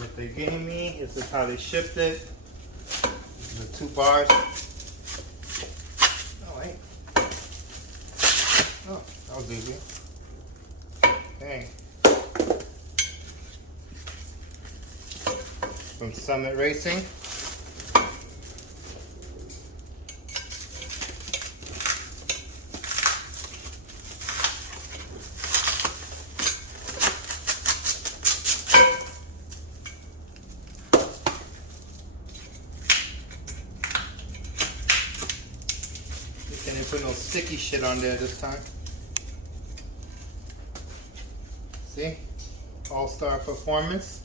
what they gave me. This is how they shipped it. The 2 bars. Oh wait. Oh, that was easy. Okay. From Summit Racing. They didn't put no sticky shit on there this time. See? All-Star Performance.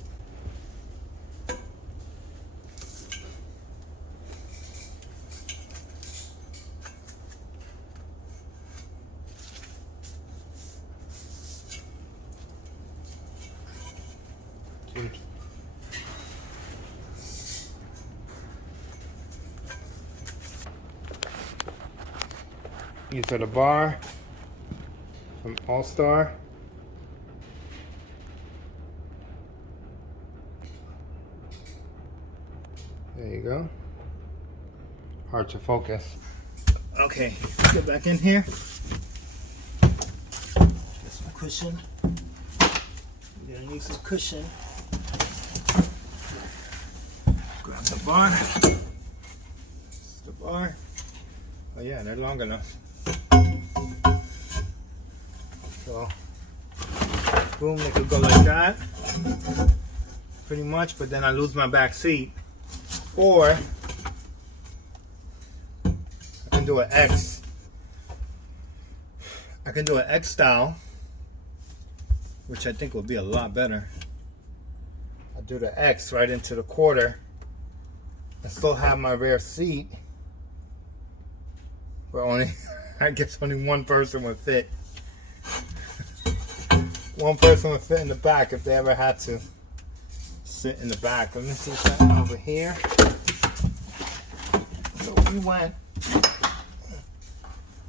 Dude. These are the bar from All-Star. There you go. Hard to focus. Okay, let's get back in here. Get some cushion. We're gonna need some cushion. Grab the bar. This is the bar. Oh yeah, they're long enough. So, boom, they could go like that. Pretty much, but then I lose my back seat. Or I can do an X. I can do an X style, which I think will be a lot better. I'll do the X right into the quarter and still have my rear seat, but only, I guess only one person would fit. One person would fit in the back if they ever had to sit in the back. Let me see something over here. So we went,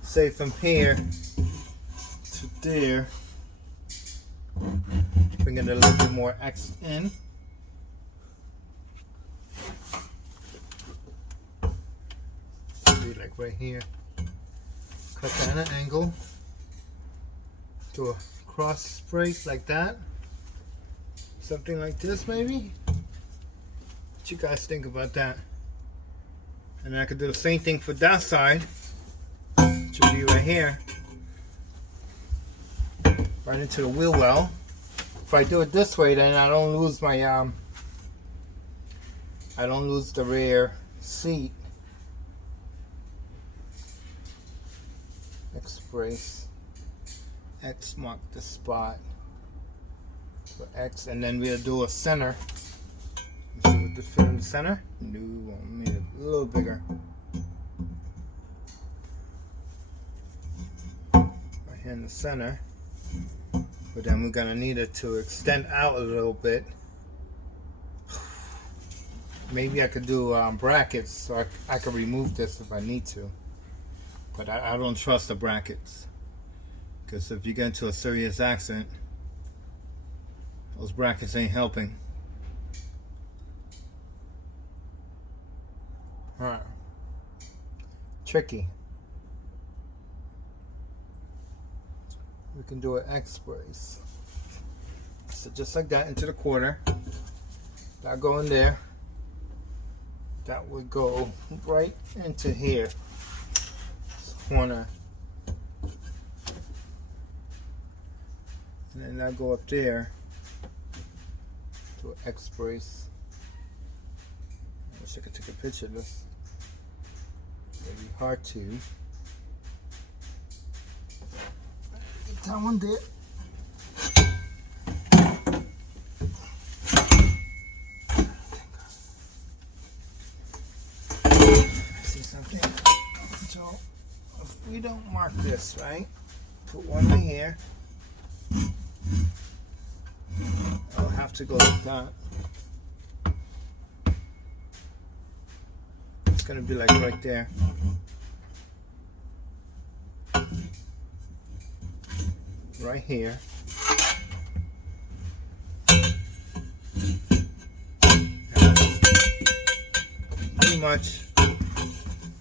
say from here to there, bring it a little bit more X in. Be like right here. Cut that at an angle. Do a cross brace like that. Something like this maybe. What you guys think about that? And then I could do the same thing for that side, which would be right here, right into the wheel well. If I do it this way, then I don't lose my I don't lose the rear seat. X brace. X mark the spot for X, and then we'll do a center. Let's see what this fit in the center. No, I made it a little bigger. Right here in the center. But then we're gonna need it to extend out a little bit. Maybe I could do brackets, so I could remove this if I need to. But I don't trust the brackets, because if you get into a serious accident, those brackets ain't helping. Alright. Tricky. We can do an X brace. So just like that into the quarter. That go in there. That would go right into here. This corner. And then that go up there to an X brace. I wish I could take a picture of this. It'd be hard to. Get that one there. See something? So if we don't mark this, right? Put one right here. I'll have to go like that. It's gonna be like right there. Right here. much.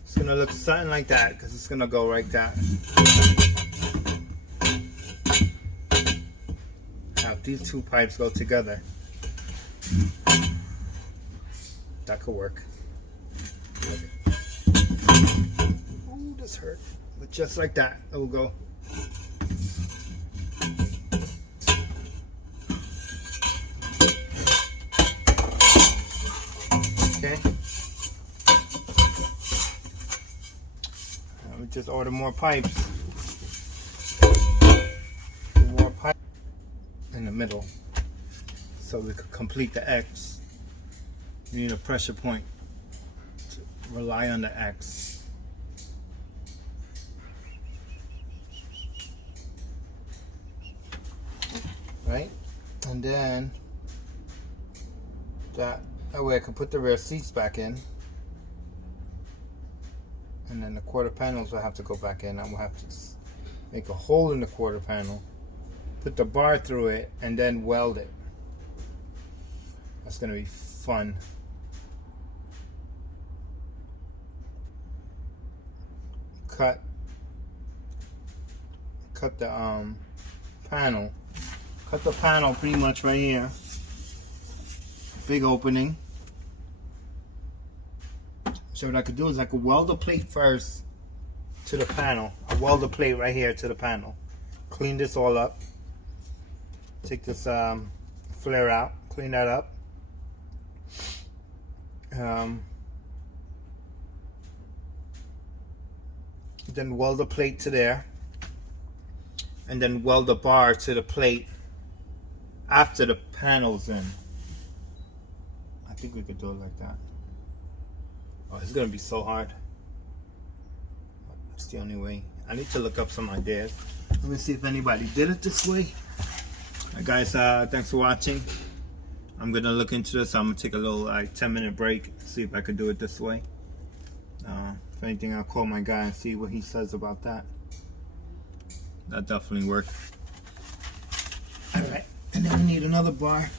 It's gonna look something like that because it's gonna go like that. Now these two pipes go together. That could work. Ooh, this hurt. But just like that, it will go. Okay. Now we just order more pipes. More pipe in the middle, so we could complete the X. You need a pressure point to rely on the X. Right? And then that way I can put the rear seats back in. And then the quarter panels will have to go back in. I will have to make a hole in the quarter panel, put the bar through it, and then weld it. That's gonna be fun. Cut the panel. Cut the panel pretty much right here. Big opening. So what I could do is I could weld the plate first to the panel. I weld the plate right here to the panel. Clean this all up. Take this flare out. Clean that up. Then weld the plate to there, and then weld the bar to the plate after the panel's in. I think we could do it like that. Oh, it's gonna be so hard. That's the only way. I need to look up some ideas. Let me see if anybody did it this way. Alright guys, thanks for watching. I'm gonna look into this. I'm gonna take a little 10-minute break, see if I could do it this way. If anything, I'll call my guy and see what he says about that. That definitely worked. Alright, and then we need another bar.